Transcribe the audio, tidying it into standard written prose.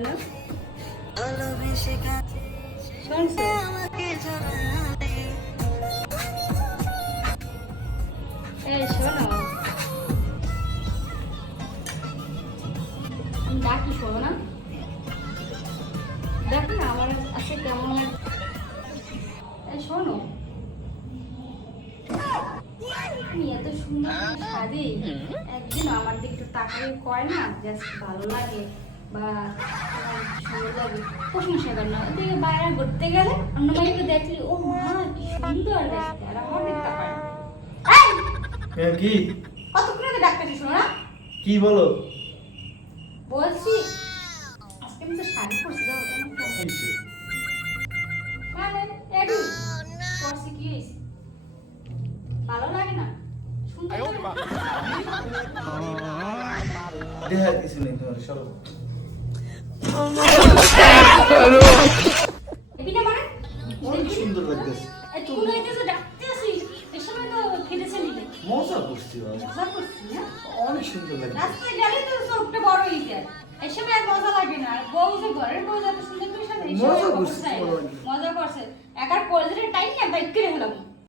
না শুনছো এই শোনো আমি ডাকি শোনো না দেখো না আমার আজকে কেমন লাগে এই শোনো তুমি এত সুন্দর সাজে একদিন আমার দিকে একটু তাকিয়ে কয় না জাস্ট ভালো লাগে বা সুন্দর লাগে প্রশংসা করে না ওদিকে বাইরে ঘুরতে গেলে অন্য মেয়েকে দেখলি ও মা কি সুন্দর দেখতে আর আমার দেখতে পারে কি কতক্ষণ ডাক্তারটি শোনো না কি বলো বলছি আজকে আমি তো শাড়ি পরছি দাও মানে এডু পরছি কি হয়েছে ভালো লাগে না সুন্দর দেখার কিছু নেই তোমার সরো এটা মানে অনেক সুন্দর লাগতেছে তুমি হইতেছে ডাকতে আসি এই সময় তো খেতেছে নিলে মজা করছি মজা করছি না অনেক সুন্দর লাগছে রাস্তায় গেলে তো চোখটা বড় হয়ে যায় এই সময় আর মজা লাগে না আর বউ যে ঘরের বউ যত সুন্দর করে সাথে মজা করছি মজা করছে একার কলেজের টাইম না বাইক করে হলাম